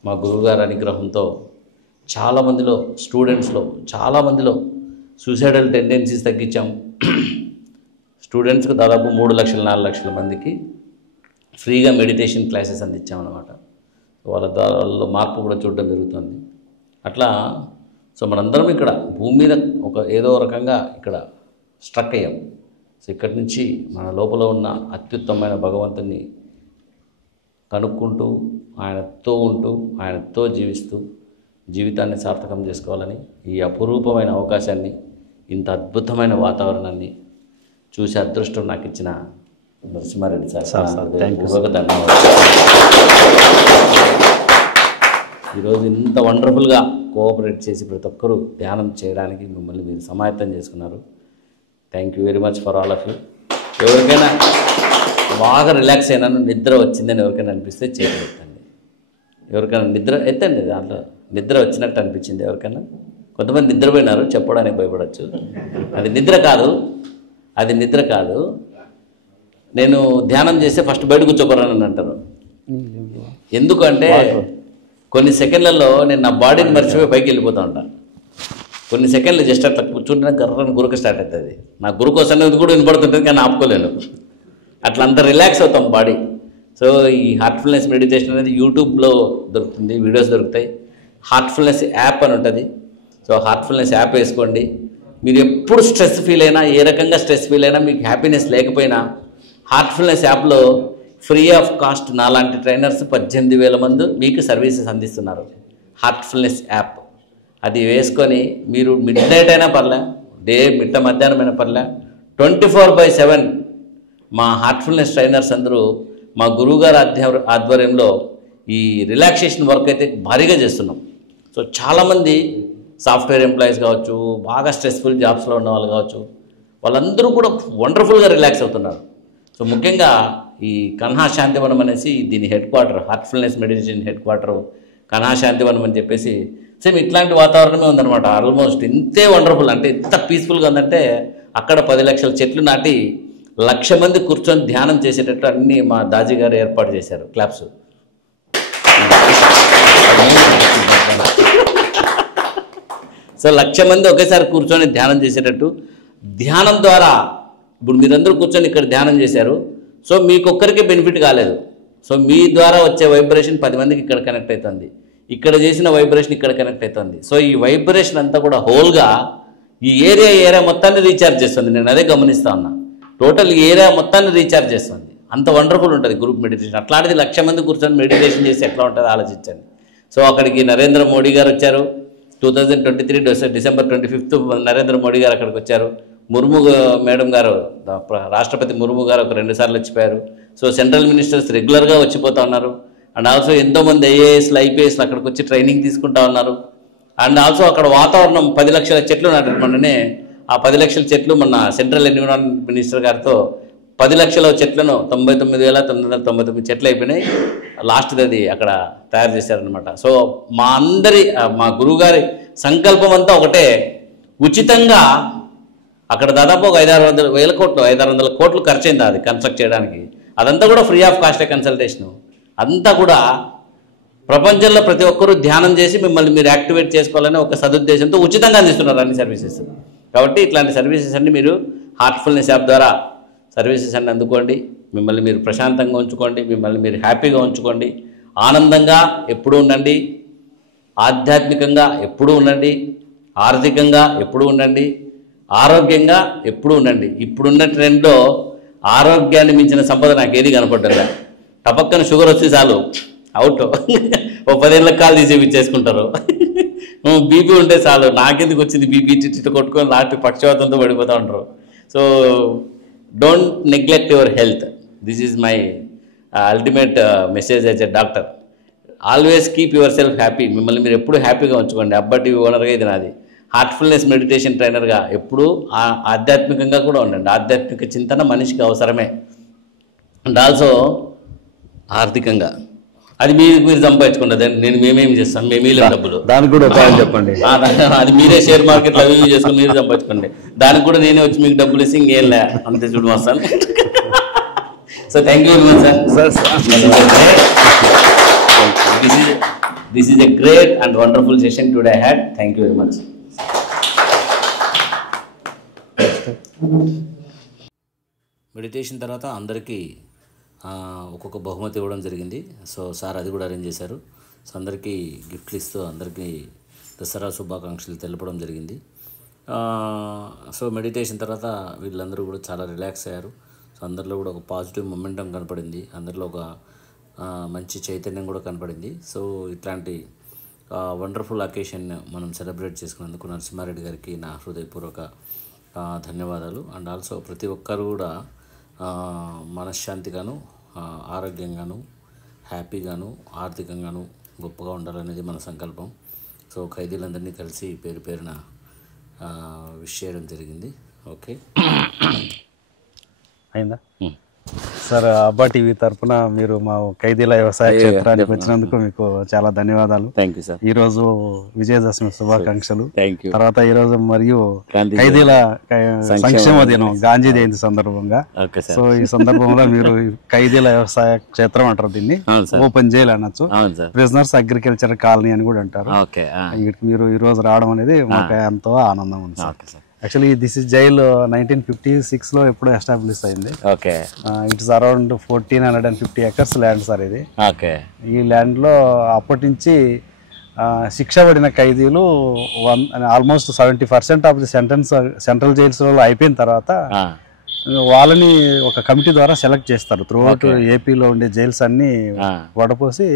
మా గురువుగారి అనుగ్రహంతో చాలామందిలో స్టూడెంట్స్లో చాలామందిలో సూసైడల్ టెండెన్సీస్ తగ్గించాం. స్టూడెంట్స్కి దాదాపు 3 లక్షల 4 లక్షల మందికి ఫ్రీగా మెడిటేషన్ క్లాసెస్ అందించామన్నమాట. వాళ్ళ వాళ్ళలో మార్పు కూడా చూడడం జరుగుతుంది. అట్లా సో మనందరం ఇక్కడ భూమి మీద ఒక ఏదో రకంగా ఇక్కడ స్ట్రక్ అయ్యాం. సో ఇక్కడి నుంచి మన లోపల ఉన్న అత్యుత్తమైన భగవంతుని కనుక్కుంటూ ఆయనతో ఉంటూ ఆయనతో జీవిస్తూ జీవితాన్ని సార్థకం చేసుకోవాలని ఈ అపురూపమైన అవకాశాన్ని, ఇంత అద్భుతమైన వాతావరణాన్ని చూసే అదృష్టం నాకు ఇచ్చిన నరసింహారెడ్డి సార్ ధన్యవాదాలు. ఈరోజు ఇంత వండర్ఫుల్గా కోఆపరేట్ చేసి ప్రతి ఒక్కరూ ధ్యానం చేయడానికి మిమ్మల్ని మీరు సమాయత్తం చేసుకున్నారు. Thank you very much for all of you. ఎవరికైనా బాగా రిలాక్స్ అయినాను, నిద్ర వచ్చిందని ఎవరికైనా అనిపిస్తే చేతులు ఎత్తండి. ఎవరికైనా నిద్ర ఎత్తండి, దాంట్లో నిద్ర వచ్చినట్టు అనిపించింది ఎవరికైనా? కొంతమంది నిద్రపోయినారు, చెప్పడానికి భయపడవచ్చు. అది నిద్ర కాదు, అది నిద్ర కాదు. నేను ధ్యానం చేస్తే ఫస్ట్ బయట కూర్చోకూడదని అంటారు. ఎందుకంటే కొన్ని సెకండ్లలో నేను నా బాడీని మర్చిపోయి పైకి వెళ్ళిపోతూ ఉంటాను. కొన్ని సెకండ్లు జస్ట్ అట్లా కూర్చుంటే గర్రని గురక స్టార్ట్ అవుతుంది. నా గురుకోసం అనేది కూడా వినపడుతుంటుంది, కానీ ఆపుకోలేను. అట్లా అంత రిలాక్స్ అవుతాం బాడీ. సో ఈ హార్ట్ఫుల్నెస్ మెడిటేషన్ అనేది యూట్యూబ్లో దొరుకుతుంది, వీడియోస్ దొరుకుతాయి. హార్ట్ఫుల్నెస్ యాప్ అని ఉంటుంది. సో హార్ట్ఫుల్నెస్ యాప్ వేసుకోండి. మీరు ఎప్పుడు స్ట్రెస్ ఫీల్ అయినా, ఏ రకంగా స్ట్రెస్ ఫీల్ అయినా, మీకు హ్యాపీనెస్ లేకపోయినా హార్ట్ఫుల్నెస్ యాప్లో ఫ్రీ ఆఫ్ కాస్ట్ నాలాంటి ట్రైనర్స్ 18,000 మంది మీకు సర్వీసెస్ అందిస్తున్నారు. హార్ట్ఫుల్నెస్ యాప్ అది వేసుకొని మీరు మిడ్ నైట్ అయినా పర్లే, మిట్ట మధ్యాహ్నం అయినా పర్లే, 24/7 మా హార్ట్ఫుల్నెస్ ట్రైనర్స్ అందరూ మా గురువుగారి ఆధ్వర్యంలో ఈ రిలాక్సేషన్ వర్క్ అయితే భారీగా చేస్తున్నాం. సో చాలామంది సాఫ్ట్వేర్ ఎంప్లాయీస్ కావచ్చు, బాగా స్ట్రెస్ఫుల్ జాబ్స్లో ఉన్న వాళ్ళు కావచ్చు, వాళ్ళందరూ కూడా వండర్ఫుల్గా రిలాక్స్ అవుతున్నారు. సో ముఖ్యంగా ఈ కన్హా శాంతివనం అనేసి దీని head quarter, Heartfulness meditation head quarter Kanha Shantivanam అని చెప్పేసి సేమ్ ఇట్లాంటి వాతావరణమే ఉందన్నమాట. ఆల్మోస్ట్ ఇంతే వండర్ఫుల్, అంటే ఎంత పీస్ఫుల్గా ఉందంటే అక్కడ 10 లక్షల చెట్లు నాటి 1,00,000 మంది కూర్చొని ధ్యానం చేసేటట్టు అన్నీ మా దాజీ గారు ఏర్పాటు చేశారు. క్లాప్స్. సో 1,00,000 మంది ఒకేసారి కూర్చొని ధ్యానం చేసేటట్టు, ధ్యానం ద్వారా ఇప్పుడు మీరందరూ కూర్చొని ఇక్కడ ధ్యానం చేశారు. సో మీకొక్కరికే బెనిఫిట్ కాలేదు. సో మీ ద్వారా వచ్చే వైబ్రేషన్ 10 మందికి ఇక్కడ కనెక్ట్ అవుతుంది, ఇక్కడ చేసిన వైబ్రేషన్ ఇక్కడ కనెక్ట్ అవుతుంది. సో ఈ వైబ్రేషన్ అంతా కూడా హోల్గా ఈ ఏరియా మొత్తాన్ని రీఛార్జ్ చేస్తుంది. నేను అదే గమనిస్తా ఉన్నా. టోటల్ ఏరియా మొత్తాన్ని రీఛార్జ్ చేస్తుంది. అంత వండర్ఫుల్ ఉంటుంది గ్రూప్ మెడిటేషన్. అట్లాంటిది 1,00,000 మంది కూర్చొని మెడిటేషన్ చేసి ఎట్లా ఉంటుందో ఆలోచించండి. సో అక్కడికి నరేంద్ర మోడీ గారు వచ్చారు, 2023 డిసెంబర్ 25 నరేంద్ర మోడీ గారు అక్కడికి వచ్చారు. ముర్ము మేడం గారు, రాష్ట్రపతి ముర్ము గారు ఒక 2 సార్లు వచ్చిపోయారు. సో సెంట్రల్ మినిస్టర్స్ రెగ్యులర్గా వచ్చిపోతూ ఉన్నారు. అండ్ ఆల్సో ఎంతోమంది ఐఏఎస్లు ఐపీఎస్లు అక్కడికి వచ్చి ట్రైనింగ్ తీసుకుంటా ఉన్నారు. అండ్ ఆల్సో అక్కడ వాతావరణం 10 లక్షల చెట్లు నాటారు. మొన్ననే ఆ 10 లక్షల చెట్లు మొన్న సెంట్రల్ ఎన్విరాన్మెంట్ మినిస్టర్ గారితో 10 లక్షల చెట్లను 99,999 చెట్లు అయిపోయినాయి. లాస్ట్ది అది అక్కడ తయారు చేశారనమాట. సో మా గురువుగారి సంకల్పం అంతా ఒకటే, ఉచితంగా అక్కడ దాదాపు ఒక 500-600 కోట్లు ఖర్చు అయింది అది కన్స్ట్రక్ట్ చేయడానికి. అదంతా కూడా ఫ్రీ ఆఫ్ కాస్టే కన్సల్టేషను. అంతా కూడా ప్రపంచంలో ప్రతి ఒక్కరూ ధ్యానం చేసి మిమ్మల్ని మీరు యాక్టివేట్ చేసుకోవాలని ఒక సదుద్దేశంతో ఉచితంగా అందిస్తున్నారు అన్ని సర్వీసెస్. కాబట్టి ఇట్లాంటి సర్వీసెస్ అన్ని మీరు హార్ట్ఫుల్నెస్ యాప్ ద్వారా సర్వీసెస్ అన్ని అందుకోండి. మిమ్మల్ని మీరు ప్రశాంతంగా ఉంచుకోండి, మిమ్మల్ని మీరు హ్యాపీగా ఉంచుకోండి, ఆనందంగా ఎప్పుడూ ఉండండి, ఆధ్యాత్మికంగా ఎప్పుడూ ఉండండి, ఆర్థికంగా ఎప్పుడూ ఉండండి, ఆరోగ్యంగా ఎప్పుడూ ఉండండి. ఇప్పుడున్న ట్రెండ్లో ఆరోగ్యాన్ని మించిన సంపద నాకేది కనపడ్డా. టపక్కన షుగర్ వచ్చి చాలు అవుట్, ఓ 10 ఏళ్ళకి కాలు తీసి ఇచ్చేసుకుంటారు. బీపీ ఉంటే చాలు, నాకెందుకు వచ్చింది బీపీ చిట్ట కొట్టుకొని లాంటి పక్షవాతంతో పడిపోతూ ఉంటారు. So don't neglect your health. This is my ultimate message as a doctor. Always keep your self happy. మిమ్మల్ని మీరు ఎప్పుడు హ్యాపీగా ఉంచుకోండి. అబ్బా టీవీ ఓనర్గా ఇది నాది. హార్ట్ఫుల్నెస్ మెడిటేషన్ ట్రైనర్గా ఎప్పుడూ ఆధ్యాత్మికంగా కూడా ఉండండి. ఆధ్యాత్మిక చింతన మనిషికి అవసరమే. అండ్ ఆల్సో ఆర్థికంగా అది మీరు సంపాదించుకోండి. మేమేమి చేస్తాం, మేమీ డబ్బులు దానికి కూడా ఉపాయం చెప్పండి. అది మీరే షేర్ మార్కెట్లో అవి చేసుకుని మీరు సంపాదించుకోండి. దానికి కూడా నేనే వచ్చి మీకు డబ్బులు ఇస్తే ఇంకేం లే, అంతే చూడు వస్తాను. So thank you very much sir. This is a great and wonderful session today I had. Thank you very much. Meditation తర్వాత అందరికీ ఒక్కొక్క బహుమతి ఇవ్వడం జరిగింది. సో సార్ అది కూడా అరేంజ్ చేశారు. సో అందరికీ గిఫ్ట్లు ఇస్తూ అందరికీ దసరా శుభాకాంక్షలు తెలపడం జరిగింది. సో మెడిటేషన్ తర్వాత వీళ్ళందరూ కూడా చాలా రిలాక్స్ అయ్యారు. సో అందరిలో కూడా ఒక పాజిటివ్ మొమెంటం కనపడింది, అందరిలో ఒక మంచి చైతన్యం కూడా కనపడింది. సో ఇట్లాంటి వండర్ఫుల్ అకేషన్ మనం సెలబ్రేట్ చేసుకున్నందుకు నరసింహారెడ్డి గారికి నా హృదయపూర్వక ధన్యవాదాలు. అండ్ ఆల్సో ప్రతి ఒక్కరు కూడా మనశ్శాంతిగాను, ఆరోగ్యంగాను, హ్యాపీగాను, ఆర్థికంగాను గొప్పగా ఉండాలనేది మన సంకల్పం. సో ఖైదీలందరినీ కలిసి పేరు పేరున విష్ చేయడం జరిగింది. ఓకే అయిందా సార్? అబ్బా టీవీ తరఫున మీరు మా ఖైదీల వ్యవసాయ క్షేత్రానికి వచ్చినందుకు మీకు చాలా ధన్యవాదాలు. Thank you sir. ఈ రోజు విజయదశమి శుభాకాంక్షలు. Thank you. తర్వాత ఈ రోజు మరియు ఖైదీల సంక్షేమ దినం గాంధీ జయంతి సందర్భంగా. సో ఈ సందర్భంలో మీరు ఖైదీల వ్యవసాయ క్షేత్రం అంటారు, దీన్ని ఓపెన్ జైల్ అనొచ్చు, ప్రిజనర్స్ అగ్రికల్చర్ కాలనీ అని కూడా అంటారు. మీరు ఈ రోజు రావడం అనేది మాకు ఎంతో ఆనందం ఉంది sir. Actually this is jail 1956లో ఎప్పుడో ఎస్టాబ్లిష్ అయింది. It's around 1450 acres land sir ఇది. ఈ ల్యాండ్లో అప్పటి నుంచి శిక్ష పడిన ఖైదీలు almost 70% of the sentence central జైల్స్లో అయిపోయిన తర్వాత వాళ్ళని ఒక కమిటీ ద్వారా సెలెక్ట్ చేస్తారు. త్రూఅవుట్ ఏపీలో ఉండే జైల్స్ అన్ని వడపోసి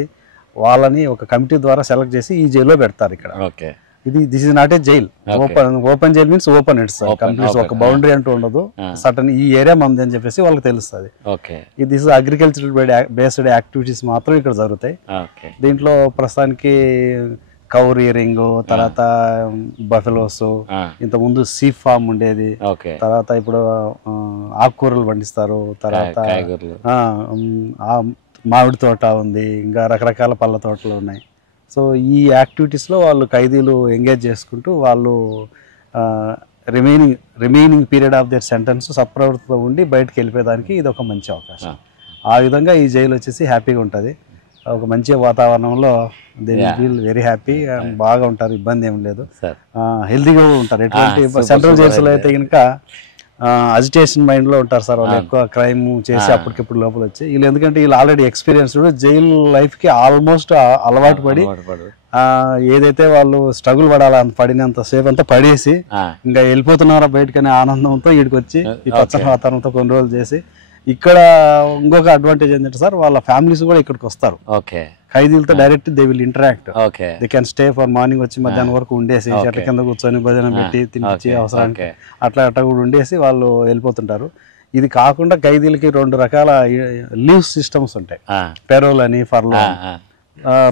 వాళ్ళని ఒక కమిటీ ద్వారా సెలెక్ట్ చేసి ఈ జైల్లో పెడతారు ఇక్కడ. This is not a jail. Open jail means open it's complete, ఒక బౌండరీ అంటూ ఉండదు. సటన్ ఈ ఏరియా మంది అని చెప్పేసి వాళ్ళకి తెలుస్తుంది. దిస్ అగ్రికల్చరల్ బేస్డ్ యాక్టివిటీస్ మాత్రం ఇక్కడ జరుగుతాయి. దీంట్లో ప్రస్తుతానికి కౌ రియరింగ్, తర్వాత బఫెలోస్, ఇంతకుముందు సీప్ ఫార్మ్ ఉండేది, తర్వాత ఇప్పుడు ఆకుకూరలు పండిస్తారు, తర్వాత మామిడి తోట ఉంది, ఇంకా రకరకాల పళ్ళ తోటలు ఉన్నాయి. సో ఈ యాక్టివిటీస్లో వాళ్ళు ఖైదీలు ఎంగేజ్ చేసుకుంటూ వాళ్ళు remaining period of their sentence సప్రవర్తితో ఉండి బయటకు వెళ్ళిపోయేదానికి ఇది ఒక మంచి అవకాశం. ఆ విధంగా ఈ జైలు వచ్చేసి హ్యాపీగా ఉంటుంది. ఒక మంచి వాతావరణంలో దే ఫీల్ వెరీ హ్యాపీ, బాగా ఉంటారు, ఇబ్బంది ఏం లేదు, హెల్తీగా ఉంటారు. ఎటువంటి సెంట్రల్ జైల్స్లో అయితే కనుక అజిటేషన్ మైండ్లో ఉంటారు సార్ వాళ్ళు, ఎక్కువ క్రైమ్ చేసి అప్పటికప్పుడు లోపల వచ్చి వీళ్ళు, ఎందుకంటే వీళ్ళు ఆల్రెడీ ఎక్స్పీరియన్స్డ్ జైల్ లైఫ్కి ఆల్మోస్ట్ అలవాటు పడి ఏదైతే వాళ్ళు స్ట్రగుల్ పడాలని పడినంత సేపు అంతా పడేసి ఇంకా వెళ్ళిపోతున్నారా బయటకనే ఆనందంతో వీడికి వచ్చి ఈ పచ్చని వాతావరణంతో కొన్ని రోజులు చేసి ఇక్కడ ఇంకొక అడ్వాంటేజ్ ఏంటంటే సార్ వాళ్ళ ఫ్యామిలీస్ కూడా ఇక్కడికి వస్తారు. ఖైదీలతో direct they will interact. Okay. They can stay for morning వచ్చి మధ్యాహ్నం వరకు ఉండేసి చెట్ల కింద కూర్చొని భోజనం పెట్టి తినిపించి అవసరానికి అట్లా కూడా ఉండేసి వాళ్ళు వెళ్ళిపోతుంటారు. ఇది కాకుండా ఖైదీలకి 2 రకాల లీవ్ సిస్టమ్స్ ఉంటాయి. పెరోల్ అని, ఫర్లో.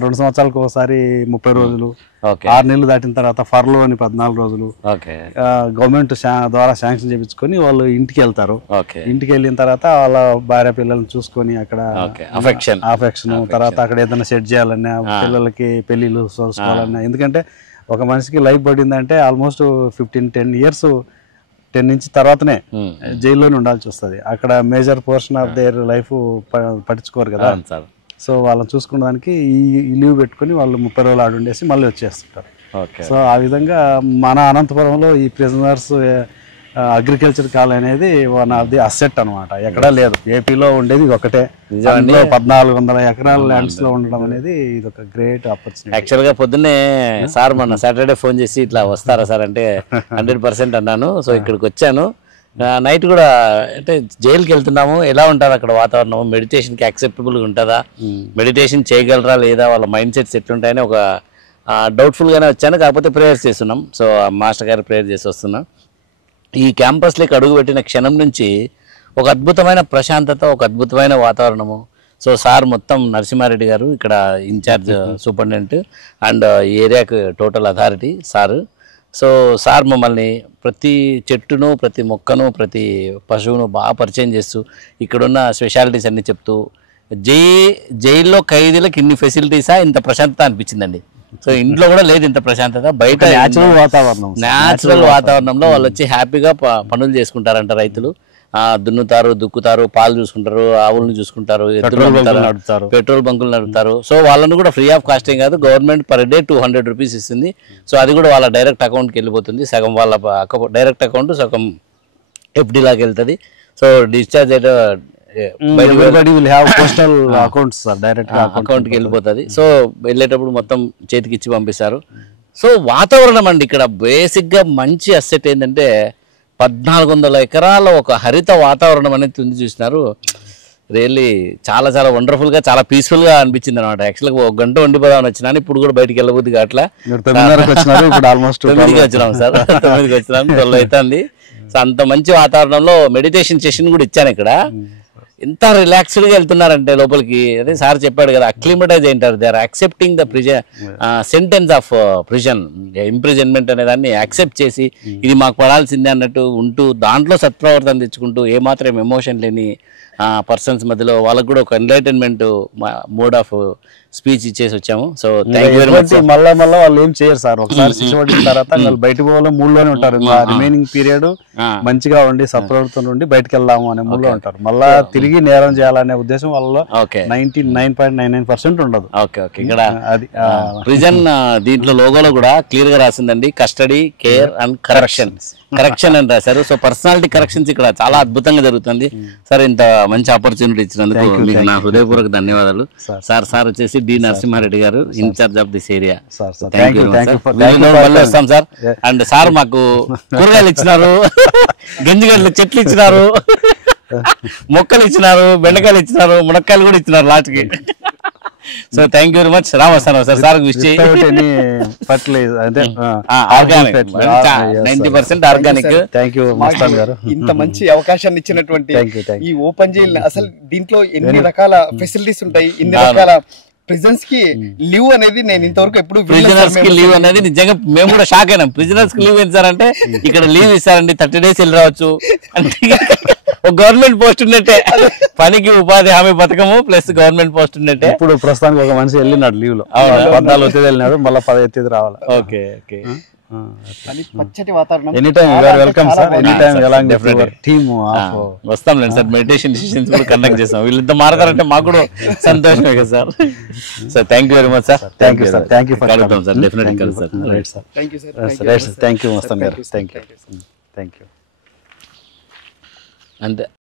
2 సంవత్సరాలకు ఒకసారి 30 రోజులు, 6 నెలలు దాటిన తర్వాత ఫర్లో అని 14 రోజులు గవర్నమెంట్ ద్వారా శాంక్షన్ చేయించుకొని వాళ్ళు ఇంటికి వెళ్తారు. ఇంటికి వెళ్ళిన తర్వాత వాళ్ళ భార్య పిల్లల్ని చూసుకొని అక్కడ అఫెక్షన్ తర్వాత అక్కడ ఏదైనా సెట్ చేయాలన్నా, పిల్లలకి పెళ్లిళ్ళు చూసుకోవాలన్నా. ఎందుకంటే ఒక మనిషికి లైఫ్ పడిందంటే ఆల్మోస్ట్ 10 ఇయర్స్ 10 నుంచి తర్వాతనే జైల్లోనే ఉండాల్సి వస్తుంది. అక్కడ major portion of their life పట్టించుకోరు కదా. సో వాళ్ళని చూసుకోవడానికి ఈ లీవ్ పెట్టుకుని వాళ్ళు 30 రోజులు ఆడుండేసి మళ్ళీ వచ్చేస్తుంటారు. సో ఆ విధంగా మన అనంతపురంలో ఈ ప్రిజనర్స్ అగ్రికల్చర్ కాలనీ అనేది వన్ ఆఫ్ ది అసెట్ అనమాట. ఎక్కడా లేదు, ఏపీలో ఉండేది ఒకటే. 1400 ఎకరాల ల్యాండ్స్ లో ఉండడం అనేది ఇది ఒక గ్రేట్ ఆపర్చునిటీ. యాక్చువల్గా పొద్దున్నే సార్ మొన్న సాటర్డే ఫోన్ చేసి ఇట్లా వస్తారా సార్ అంటే 100% అన్నాను. సో ఇక్కడికి వచ్చాను. నైట్ కూడా అంటే జైలుకి వెళ్తున్నాము, ఎలా ఉంటుంది అక్కడ వాతావరణం, మెడిటేషన్కి యాక్సెప్టబుల్గా ఉంటుందా, మెడిటేషన్ చేయగలరా లేదా, వాళ్ళ మైండ్ సెట్స్ ఎట్లుంటాయని ఒక డౌట్ఫుల్గానే వచ్చాను. కాకపోతే ప్రేయర్స్ చేస్తున్నాం. సో మాస్టర్ గారు ప్రేయర్ చేసి వస్తున్నాం. ఈ క్యాంపస్లోకి అడుగుపెట్టిన క్షణం నుంచి ఒక అద్భుతమైన ప్రశాంతత, ఒక అద్భుతమైన వాతావరణము. సో సార్ మొత్తం నరసింహారెడ్డి గారు ఇక్కడ ఇన్ఛార్జ్ సూపరింటెండెంట్ అండ్ ఏరియాకి total authority sir. So sir మమ్మల్ని ప్రతి చెట్టును, ప్రతి మొక్కను, ప్రతి పశువును బాగా పరిచయం చేస్తూ ఇక్కడున్న స్పెషాలిటీస్ అన్నీ చెప్తూ జైల్లో ఖైదీలకు ఇన్ని ఫెసిలిటీసా, ఇంత ప్రశాంతత అనిపించిందండి. సో ఇంట్లో కూడా లేదు ఇంత ప్రశాంతత. బయట న్యాచురల్ వాతావరణంలో వాళ్ళు వచ్చి హ్యాపీగా పనులు చేసుకుంటారంట. రైతులు దున్నుతారు, దుక్కుతారు, పాలు చూసుకుంటారు, ఆవులను చూసుకుంటారు, పెట్రోల్ బంకులు నడుపుతారు. సో వాళ్ళను కూడా ఫ్రీ ఆఫ్ కాస్ట్ ఏం కాదు, గవర్నమెంట్ పర్ డే 200 రూపీస్ ఇస్తుంది. సో అది కూడా వాళ్ళ డైరెక్ట్ అకౌంట్కి వెళ్ళిపోతుంది. సగం వాళ్ళ డైరెక్ట్ అకౌంట్, సగం FD లాగా వెళ్తుంది. సో డిశ్చార్జ్ అయితే అకౌంట్కి వెళ్ళిపోతుంది. సో వెళ్ళేటప్పుడు మొత్తం చేతికి ఇచ్చి పంపిస్తారు. సో వాతావరణం అండి ఇక్కడ బేసిక్గా మంచి అసెట్ ఏంటంటే 1400 ఎకరాల ఒక హరిత వాతావరణం అనేది ఉంది. చూసినారు, రియల్లీ చాలా చాలా వండర్ఫుల్గా, చాలా పీస్ఫుల్గా అనిపించింది అనమాట. యాక్చువల్గా 1 గంట ఉండిపోదామని వచ్చినాను, ఇప్పుడు కూడా బయటికి వెళ్ళబోద్ది అట్లా. 9కి వచ్చినాం సార్, 9కి వచ్చినాం, 12 అవుతుంది. సో అంత మంచి వాతావరణంలో మెడిటేషన్ సెషన్ కూడా ఇచ్చాను ఇక్కడ. ఎంత రిలాక్స్డ్గా వెళ్తున్నారంటే లోపలికి. అదే సార్ చెప్పాడు కదా, అక్లిమటైజ్ అయింటారు. They are accepting the sentence of prison, imprisonment అనే దాన్ని యాక్సెప్ట్ చేసి ఇది మాకు పడాల్సిందే అన్నట్టు ఉంటూ దాంట్లో సత్ప్రవర్తన తెచ్చుకుంటూ ఏమాత్రం ఎమోషన్ లేని పర్సన్స్ మధ్యలో వాళ్ళకు కూడా ఒక ఎన్లైటన్మెంట్ మోడ్ ఆఫ్ స్పీచ్ ఇచ్చేసి వచ్చాము. So thank you very much. మళ్ళీ వాళ్ళు ఏం చేయరు సార్, ఒకసారి శిక్ష పడిన తర్వాత వాళ్ళు బయటకు పోవాలో మూడులోనే ఉంటారు. రిమైనింగ్ పీరియడ్ మంచిగా ఉండి సత్ప్రవర్తన ఉండి బయటకు వెళ్దాము అనే మూడులో ఉంటారు. మళ్ళా తిరిగి నేరం చేయాలనే ఉద్దేశం వాళ్ళలో 99.99% ఉండదు. Okay okay. ఇక్కడ ప్రిజన్ దీంట్లో లోగోలో కూడా క్లియర్ గా రాసిందండి, కస్టడీ, కేర్ అండ్ కరెక్షన్ అని రాశారు. సో పర్సనాలిటీ కరెక్షన్స్ ఇక్కడ చాలా అద్భుతంగా జరుగుతుంది. సార్ ఇంత మంచి ఆపర్చునిటీ ఇచ్చినందుకు మీకు నా హృదయపూర్వక ధన్యవాదాలు. సార్ వచ్చేసి డి నరసింహారెడ్డి గారు, ఇన్ఛార్జ్ ఆఫ్ దిస్ ఏరియా. వస్తాం సార్. అండ్ సార్ మాకు కూరగాయలు ఇచ్చినారు, గంజిగడ్డలు చెట్లు ఇచ్చినారు, మొక్కలు ఇచ్చినారు, బెండకాయలు ఇచ్చినారు, మునక్కాయలు కూడా ఇచ్చినారు లాస్ట్కి. So thank you very much. రామస్తాను సార్. సార్ విష్ 90% ఆర్గానిక్. ఇంత మంచి అవకాశాన్ని ఇచ్చినటువంటి ఈ ఓపెన్ జైల్, అసలు దీంట్లో ఎన్ని రకాల ఫెసిలిటీస్ ఉంటాయి, ఇన్ని రకాల ప్రిజన్స్ కి లీవ్ అనేది నేను ఇంతవరకు ఎప్పుడు ప్రిజనర్స్ కి లీవ్ అనేది నిజంగా మేము కూడా షాక్ అయినాం. ప్రిజనర్స్ కి లీవ్ ఇస్తారంటే ఇక్కడ లీవ్ ఇస్తారండి, 30 days వెళ్ళి రావచ్చు అంటే ఒక గవర్నమెంట్ పోస్ట్ ఉన్నట్టే, పనికి ఉపాధి హామీ పథకము ప్లస్ గవర్నమెంట్ పోస్ట్ ఉన్నట్టే. ఇప్పుడు ప్రస్తుతానికి ఒక మనిషి వెళ్ళినాడు లీవ్ లో, 14వ తేదీ వెళ్ళినాడు, మళ్ళీ 10వ తేదీ రావాలి. Okay okay. పచ్చటి వాతావరణం. Any time you are welcome sir, any time along your team. వస్తాంలేండి సార్, మెడిటేషన్ సెషన్స్ కూడా కండక్ట్ చేస్తాం. వీళ్ళంతా మారతారంటే మాకు కూడా సంతోషమే కదా sir. Sir thank you very much sir. Thank you sir. Thank you for కలుద్దాం సార్, డెఫినెట్లీ కలుద్దాం sir. Right sir. Thank you sir. Thank you Mastan garu. Thank you. అంతే.